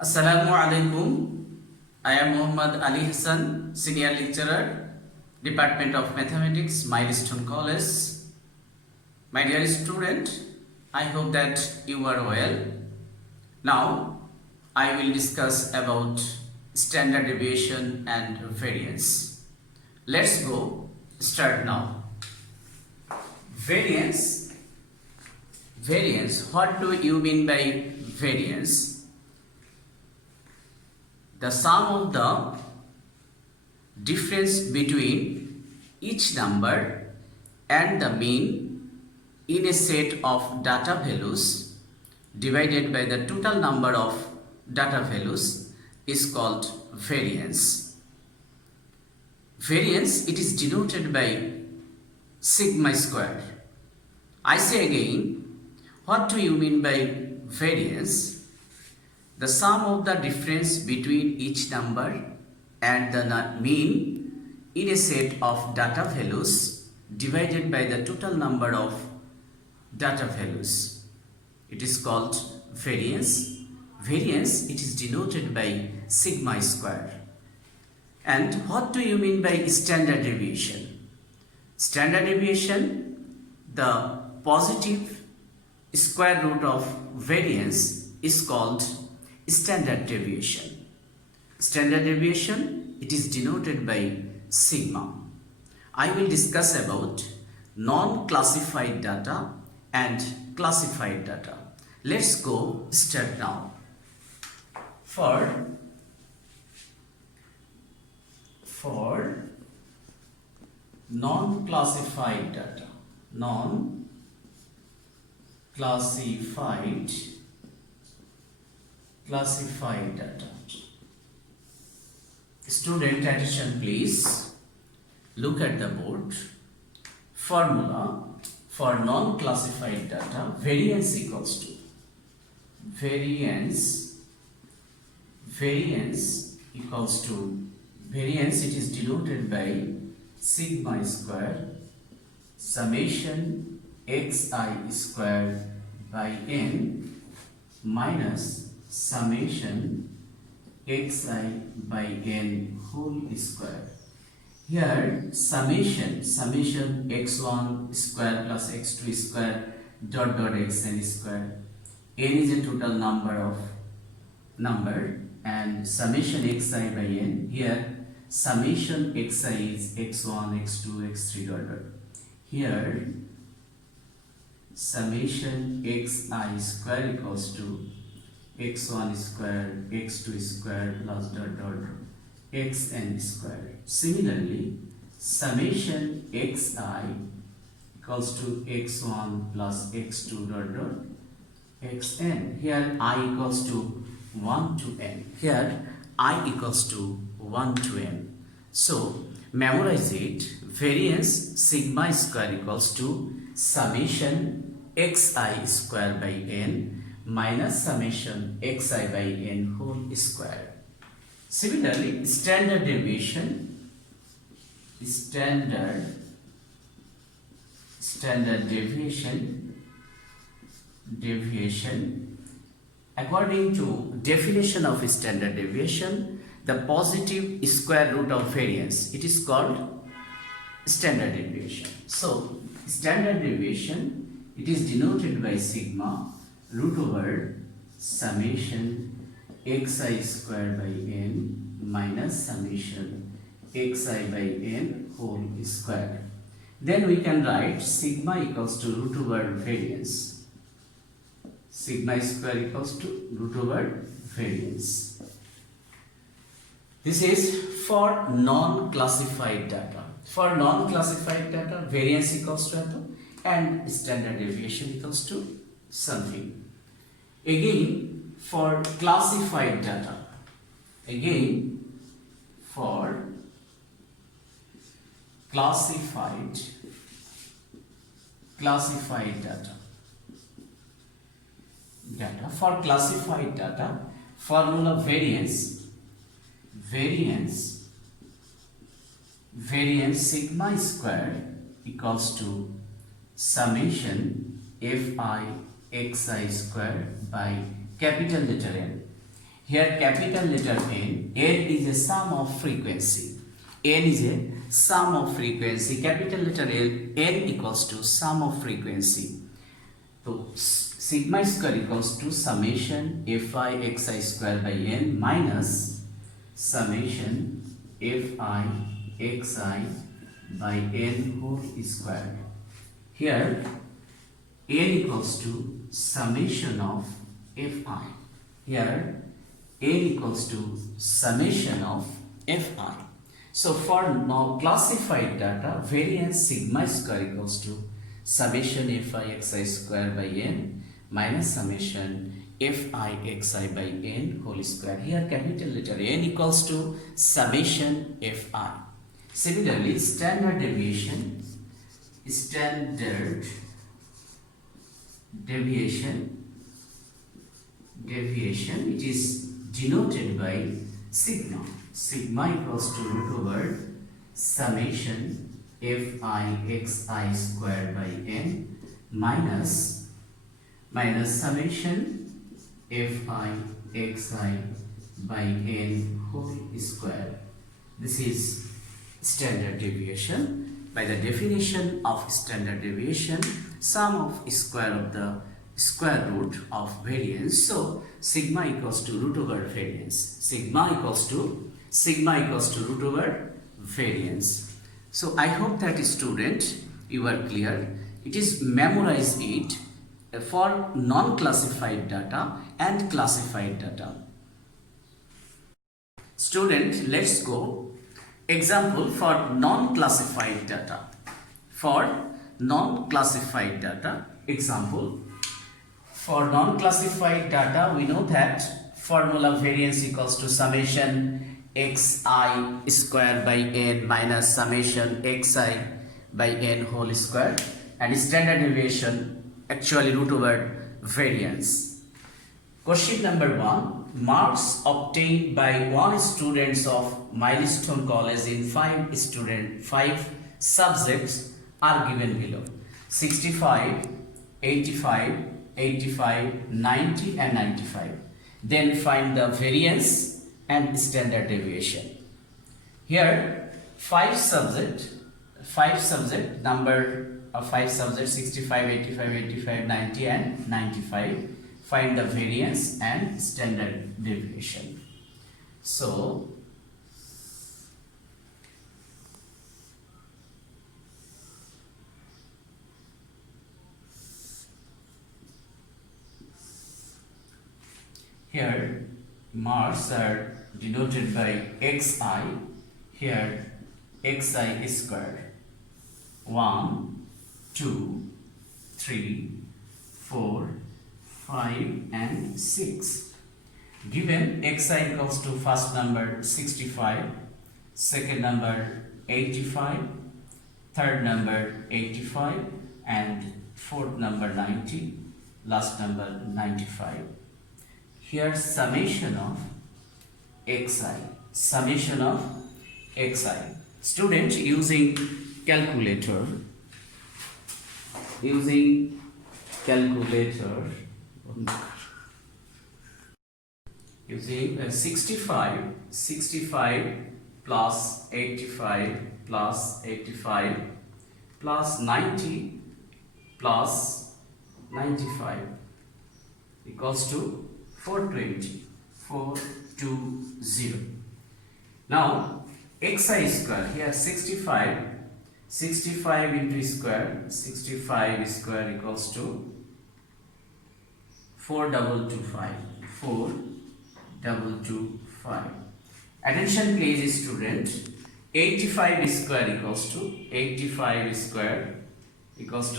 Assalamu alaikum. I am Muhammad Ali Hassan, Senior Lecturer, Department of Mathematics, Milestone College. My dear student, I hope that you are well. Now, I will discuss about standard deviation and variance. Let's go start now. Variance. Variance. What do you mean by variance? The sum of the difference between each number and the mean in a set of data values divided by the total number of data values is called variance. Variance, it is denoted by sigma square. I say again, what do you mean by variance? The sum of the difference between each number and the mean in a set of data values divided by the total number of data values. It is called variance. Variance, it is denoted by sigma square. And what do you mean by standard deviation? Standard deviation, the positive square root of variance is called standard deviation. Standard deviation, it is denoted by sigma. I will discuss about non-classified data and classified data. Let's go start now. For non-classified data, classified data. Student attention please. Look at the board. Formula for non-classified data, variance equals to variance equals to variance, it is denoted by sigma square summation xi square by n minus summation xi by n whole square. Here summation x1 square plus x2 square dot xn square. N is a total number and summation xi by n. Here summation xi is x1, x2, x3 dot. Here summation xi square equals to x1 square, x2 square plus xn square. Similarly, summation xi equals to x1 plus x2 xn. Here I equals to 1 to n. Here I equals to 1 to n. So, memorize it. Variance sigma square equals to summation xi square by n minus summation xi by n whole square. Similarly, standard deviation according to definition of standard deviation, the positive square root of variance, it is called standard deviation. So standard deviation, it is denoted by sigma root over summation xi square by n minus summation xi by n whole square. Then we can write sigma equals to root over variance. Sigma square equals to root over variance. This is for non-classified data. For non-classified data, variance equals to and standard deviation equals to something. Again, for classified data, for classified data. For classified data, formula variance sigma square equals to summation fi xi square by capital letter N. Here capital letter N is a sum of frequency. N is a sum of frequency. Capital letter N equals to sum of frequency. So sigma square equals to summation fi xi square by n minus summation fi xi by n whole square. Here n equals to summation of fi. Here n equals to summation of fi. So for now classified data, variance sigma square equals to summation fi xi square by n minus summation fi xi by n whole square. Here capital letter N equals to summation fi. Similarly, standard deviation it is denoted by sigma. Sigma equals to root over summation fi xi square by n minus summation fi xi by n whole square. This is standard deviation. By the definition of standard deviation, sum of square of the square root of variance. So sigma equals to root over variance. Sigma equals to root over variance. So I hope that student you are clear. It is memorize it for non-classified data and classified data. Student, let's go. Example for non-classified data. For non-classified data, example. For non-classified data, we know that formula variance equals to summation xi square by n minus summation xi by n whole square, and standard deviation actually root over variance. Question number 1. Marks obtained by one student of Milestone College in 5 subjects are given below: 65, 85, 85, 90 and 95. Then find the variance and standard deviation. Here 5 subject number of 5 subjects: 65, 85, 85, 90 and 95. Find the variance and standard deviation. So here marks are denoted by xi. Here xi is squared. 1, 2, 3, 4, 5 and 6. Given xi equals to first number 65, second number 85, third number 85 and fourth number 90, last number 95. Here summation of xi. Student, using calculator, using 65 plus 85 plus 85 plus 90 plus 95 equals to 420. Now xi square, here 65 into square, 65 square equals to 4225. Attention please student. 85 square equals to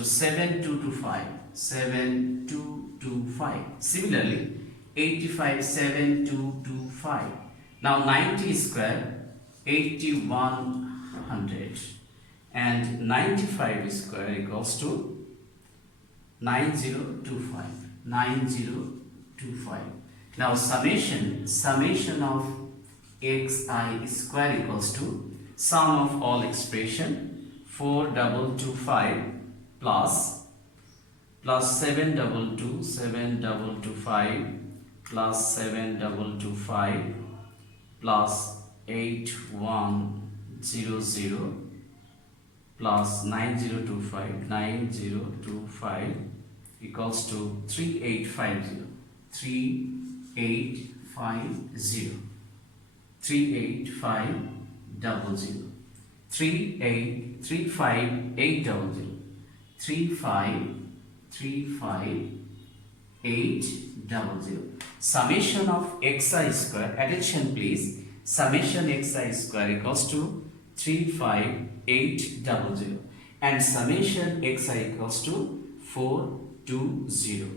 7225. Similarly 85 7225. Now 90 square 8100 and 95 square equals to 9025. Now summation of xi square equals to sum of all expression 4225 plus 722 plus 7225 plus 8100 plus 9025 equals to 3850 3850 38500 35800 35800 summation of xi square, attention please, summation xi square equals to 35800 and summation xi equals to 420.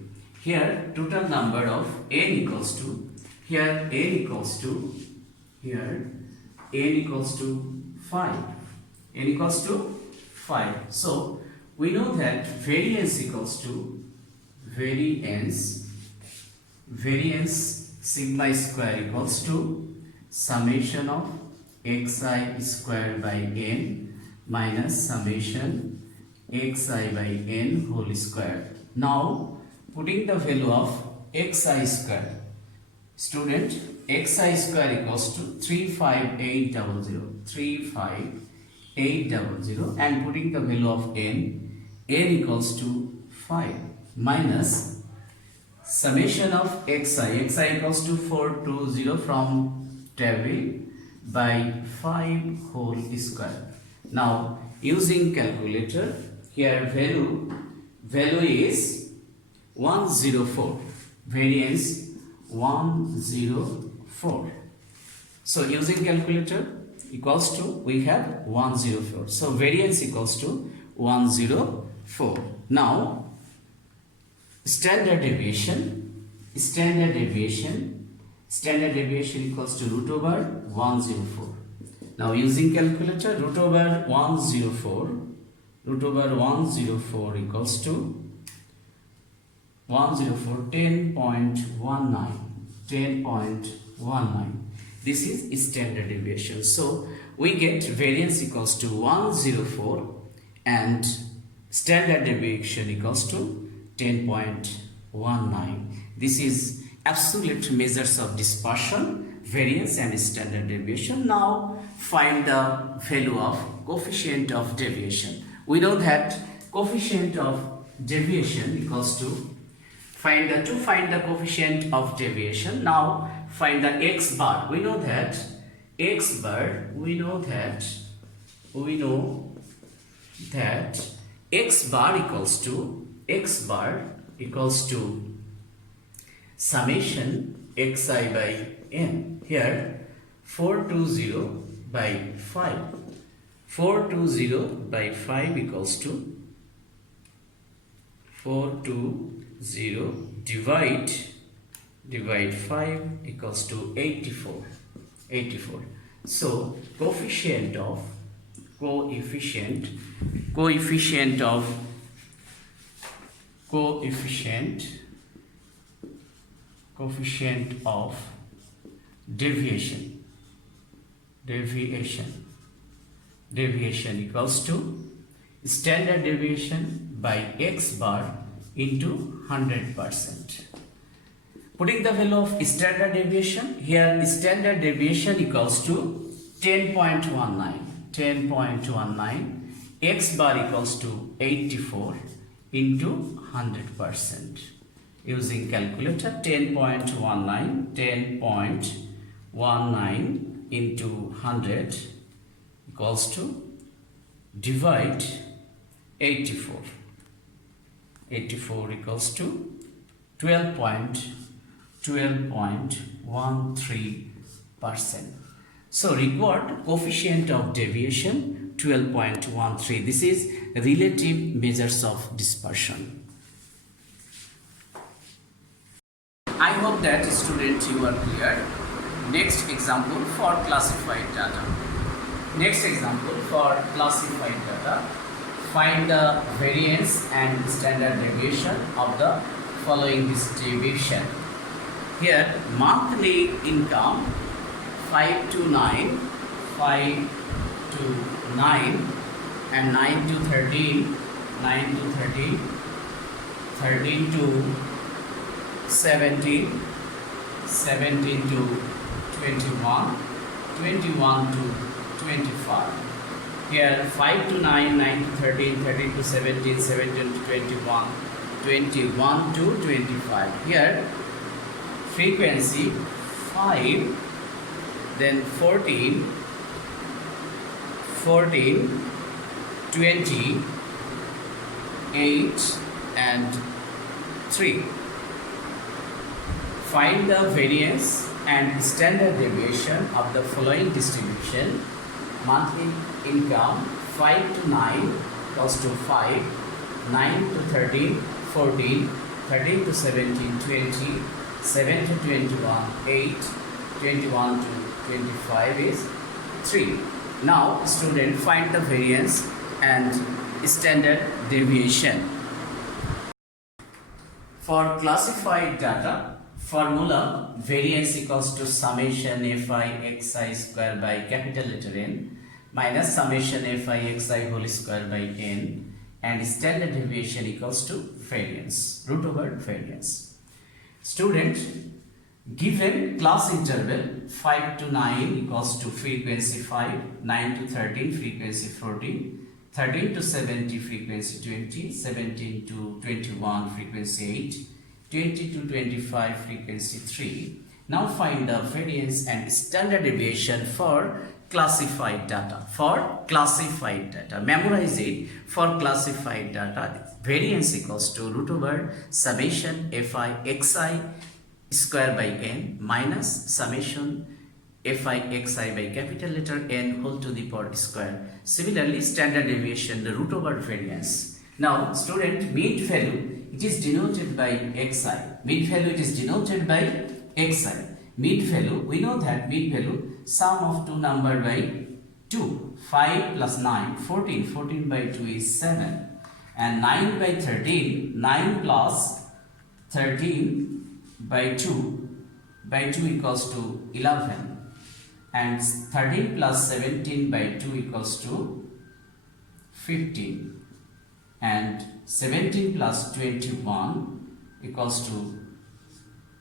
Here total number of n equals to, here n equals to 5, n equals to 5. So we know that variance equals to variance sigma square equals to summation of xi square by n minus summation xi by n whole square. Now putting the value of xi square, student, xi square equals to 35800 and putting the value of n equals to 5 minus summation of xi equals to 420 from table by 5 whole square. Now using calculator, here value is 104, variance 104. So using calculator equals to, we have 104. So variance equals to 104. Now standard deviation equals to root over 104. Now using calculator, root over 104 equals to 10.19. This is standard deviation. So we get variance equals to 104 and standard deviation equals to 10.19. This is absolute measures of dispersion, variance and standard deviation. Now find the value of coefficient of deviation. We know that coefficient of deviation equals to, to find the coefficient of deviation. Now find the x bar. We know that x bar equals to summation xi by n. Here 420 by 5. 420 by 5 equals to 420 divide 5 equals to 84. So coefficient of deviation equals to standard deviation by x bar into 100%. Putting the value of standard deviation, here standard deviation equals to 10.19, x bar equals to 84 into 100%. Using calculator, 10.19 into 100 equals to divide 84 equals to 12.13%. So required coefficient of deviation 12.13. This is relative measures of dispersion. I hope that students you are clear. Next example for classified data. Find the variance and standard deviation of the following distribution. Here monthly income 5 to 9 and 9 to 13 13 to 17 17 to 21, 21 to 25. Here 5 to 9, 9 to 13, 13 to 17, 17 to 21, 21 to 25. Here frequency 5, then 14, 14, 20, 8 and 3. Find the variance and standard deviation of the following distribution. Monthly income 5 to 9 equals to 5, 9 to 13, 14, 13 to 17, 20, 7 to 21, 8, 21 to 25 is 3. Now student, find the variance and standard deviation. For classified data, formula variance equals to summation fi xi square by capital letter N minus summation fi xi whole square by n, and standard deviation equals to variance, root over variance. Student, given class interval 5 to 9 equals to frequency 5, 9 to 13 frequency 14, 13 to 70 frequency 20, 17 to 21 frequency 8, 20 to 25 frequency 3. Now find the variance and standard deviation for classified data. For classified data, memorize it. For classified data, variance equals to root over summation fi xi square by n minus summation fi xi by capital letter N whole to the power square. Similarly, standard deviation, the root over variance. Now student, mid value, it is denoted by xi. Mid value, it is denoted by xi. Mid value, we know that mid value, sum of two number by 2, 5 plus 9, 14, 14 by 2 is 7, and 9 by 13, 9 plus 13 by 2 equals to 11, and 13 plus 17 by 2 equals to 15, and 17 plus 21 equals to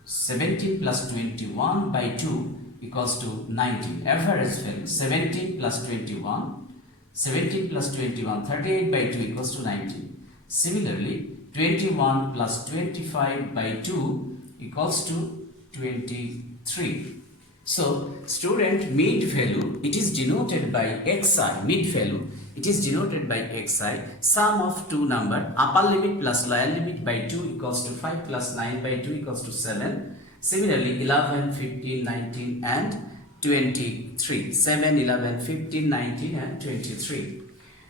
17 plus 21 by 2 equals to 19. Average value 17 plus 21, 17 plus 21, 38 by 2 equals to 19. Similarly, 21 plus 25 by 2 equals to 23. So student, mid value, it is denoted by xi. Mid value, it is denoted by xi. Sum of two number, upper limit plus lower limit by 2 equals to 5 plus 9 by 2 equals to 7. Similarly, 11, 15, 19 and 23. 7, 11, 15, 19 and 23.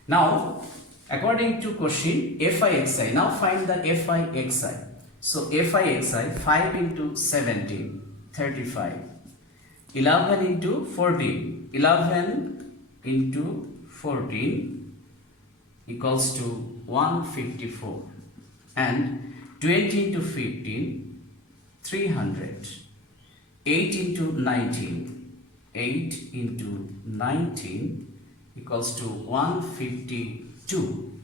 Now, according to question fi xi, now find the fi xi. So fi xi, 5 into 17, 35. 11 into 14, 11 into 14 equals to 154, and 20 into 15, 300, 8 into 19, 8 into 19 equals to 152,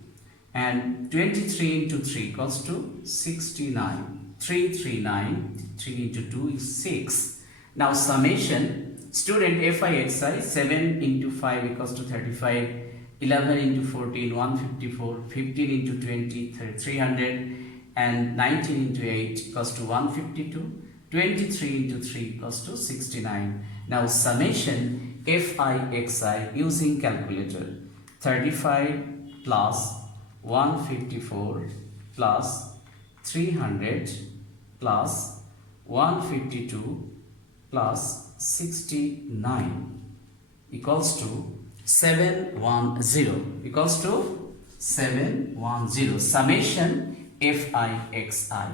and 23 into 3 equals to 69, 339, 3 into 2 is 6. Now summation, student, fi xi, 7 into 5 equals to 35, 11 into 14, 154, 15 into 20, 300, and 19 into 8 equals to 152, 23 into 3 equals to 69. Now summation fi xi using calculator, 35 plus 154 plus 300 plus 152 plus 69 equals to 710, equals to 710, summation fi xi.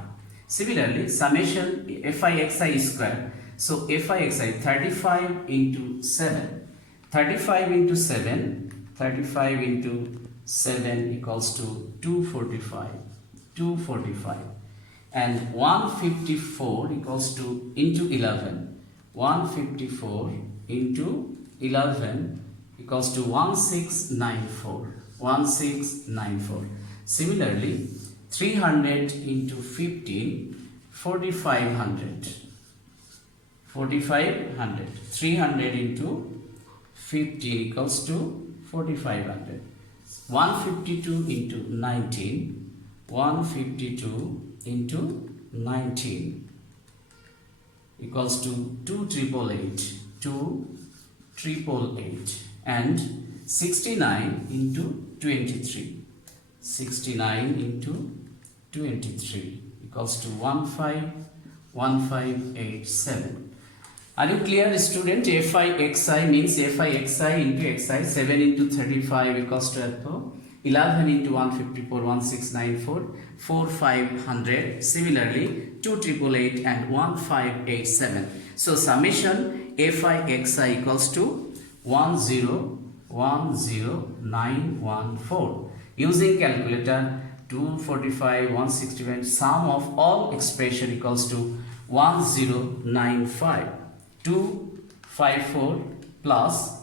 Similarly, summation fi xi square, so fi xi, 35 into 7, 35 into 7, 35 into 7 equals to 245, 245, and 154 equals to into 11, 154 into 11 equals to 1694, 1694. Similarly, 300 into 15, 4500, 4500. 300 into 50 equals to 4500. 152 into 19. 152 into 19 equals to 2888. 2888. And 69 into 23. 69 into 23 equals to 151587. Are you clear, student? Fi xi means Fi xi into xi. 7 into 35 equals to 11 into 154, 1694, 4500. Similarly, 2888 and 1587. So summation Fi xi equals to 1010914. Using calculator, 245, 161, sum of all expression equals to 1095. 254 plus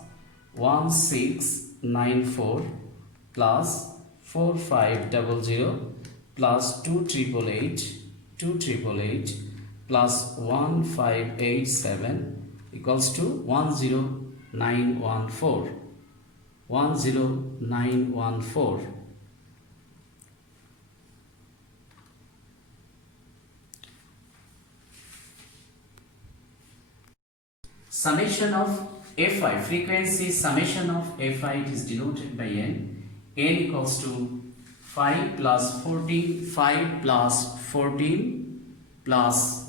1694 plus 4500 plus 2888 plus 1587 equals to 10914. 10914. Summation of Fi, frequency summation of Fi is denoted by n. N equals to 5 plus 14, 5 plus 14 plus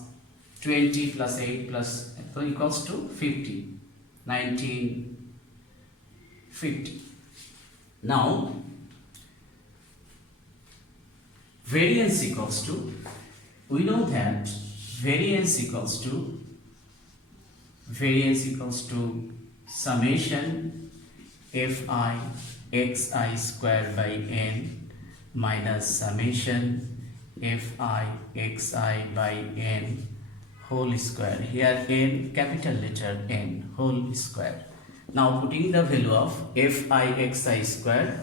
20 plus 8 plus equals to 50. 1950. Now, variance equals to, we know that variance equals to summation Fi xi square by n minus summation Fi xi by n whole square. Here n, capital letter N, whole square. Now putting the value of Fi xi square,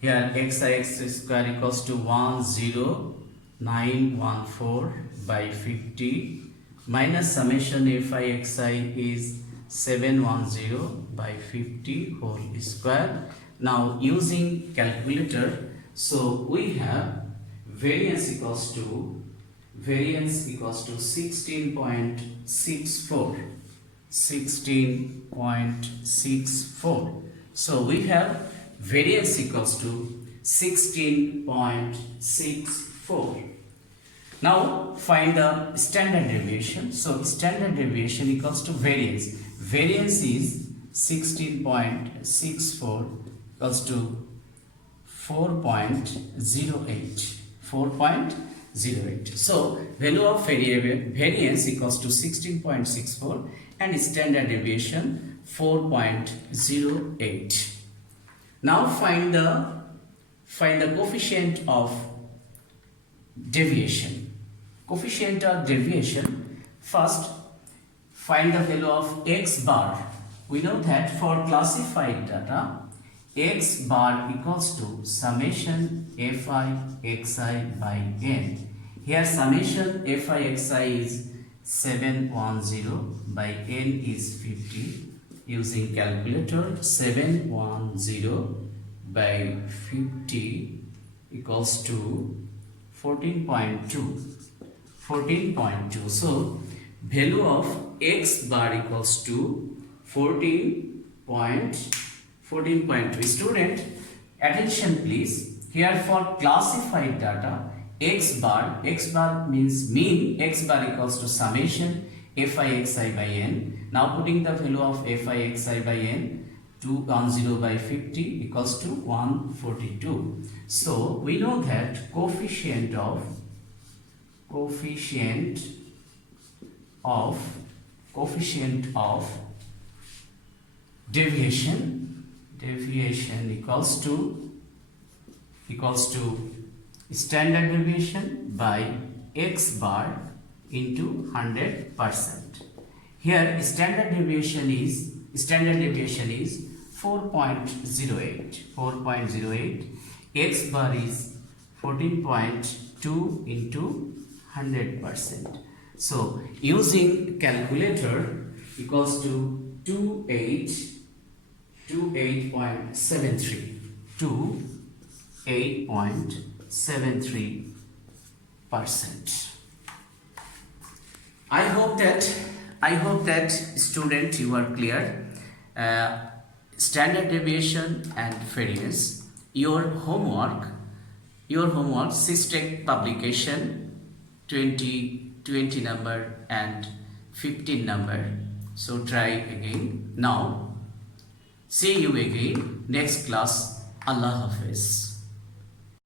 here xi square equals to 10914 by 50 minus summation Fi xi is 710 by 50 whole square. Now using calculator, so we have variance equals to 16.64. 16.64. So we have variance equals to 16.64. Now find the standard deviation. So standard deviation equals to variance. Variance is 16.64 equals to 4.08. 4.08. So value of variance equals to 16.64 and standard deviation 4.08. Now find the coefficient of deviation. Coefficient of deviation, first find the value of x bar. We know that for classified data, x bar equals to summation Fi xi by n. Here summation Fi xi is 710 by n is 50. Using calculator, 710 by 50 equals to 14.2. 14.2. So value of x bar equals to 14.2. Student, attention please. Here for classified data, x bar means mean. X bar equals to summation Fi xi by n. Now putting the value of Fi xi by n, 210 by 50 equals to 142. So we know that coefficient of deviation equals to standard deviation by x bar into 100%. Here standard deviation is 4.08. 4.08. X bar is 14.2 into 100%. So using calculator, equals to 28.73 to 8.73%. I hope that student you are clear. Standard deviation and variance. Your homework 6 publication 20 number and 15 number. So try again. Now see you again next class. Allah Hafiz.